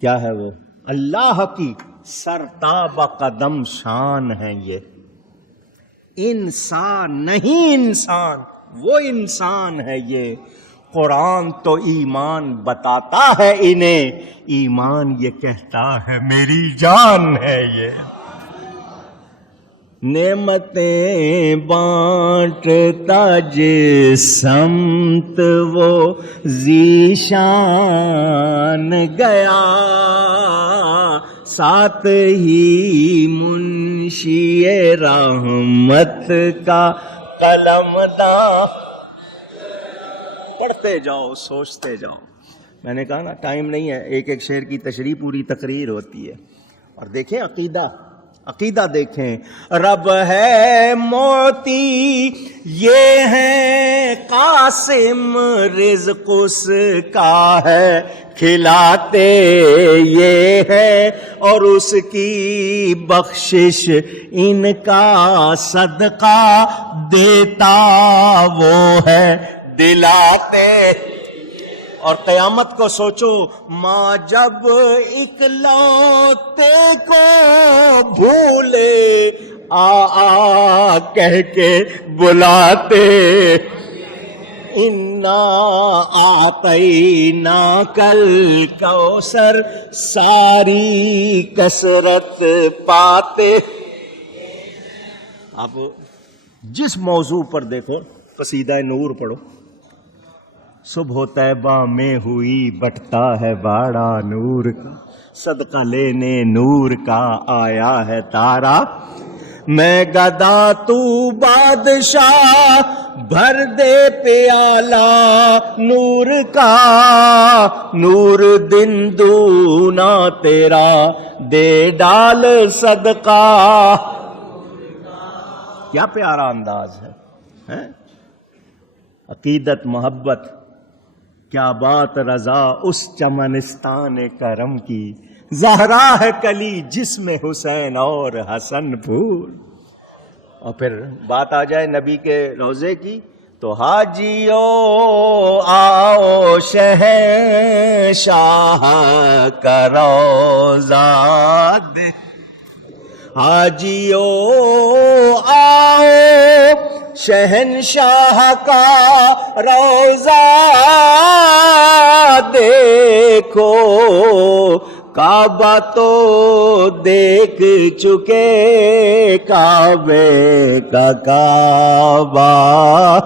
کیا ہے وہ؟ اللہ کی سرتاب قدم شان ہے یہ، انسان نہیں انسان، وہ انسان ہے یہ۔ قرآن تو ایمان بتاتا ہے انہیں، ایمان یہ کہتا ہے میری جان ہے یہ۔ نعمتیں بانٹتا جس سمت وہ ذیشان گیا، ساتھ ہی منشی رحمت کا قلم داں۔ پڑھتے جاؤ، سوچتے جاؤ۔ میں نے کہا نا ٹائم نہیں ہے، ایک ایک شعر کی تشریح پوری تقریر ہوتی ہے۔ اور دیکھیں عقیدہ دیکھیں، رب ہے موتی یہ ہے قاسم، رزق اس کا ہے کھلاتے یہ ہے، اور اس کی بخشش ان کا صدقہ دیتا وہ ہے دلاتے۔ اور قیامت کو سوچو، ماں جب اکلوتے کو بھولے آ کہہ کے بلاتے، انا اعطیناک الکوثر، ساری کثرت پاتے۔ اب جس موضوع پر دیکھو، قصیدہ نور پڑھو، صبح طیبہ میں ہوئی بٹتا ہے باڑا نور کا، صدقہ لینے نور کا آیا ہے تارا، میں گدا تو بادشاہ، بھر دے پیالہ نور کا، نور دن دونا تیرا دے ڈال صدقہ۔ کیا پیارا انداز ہے، عقیدت محبت، کیا بات رضا اس چمنستان کرم کی، زہرا ہے کلی جس میں حسین اور حسن پھول۔ اور پھر بات آ جائے نبی کے روضے کی تو حاجیو آؤ شہنشاہ کا روضہ دے، حاجیو آؤ شہنشاہ کا روضہ دیکھو، کعبہ تو دیکھ چکے، کعبے کا کعبہ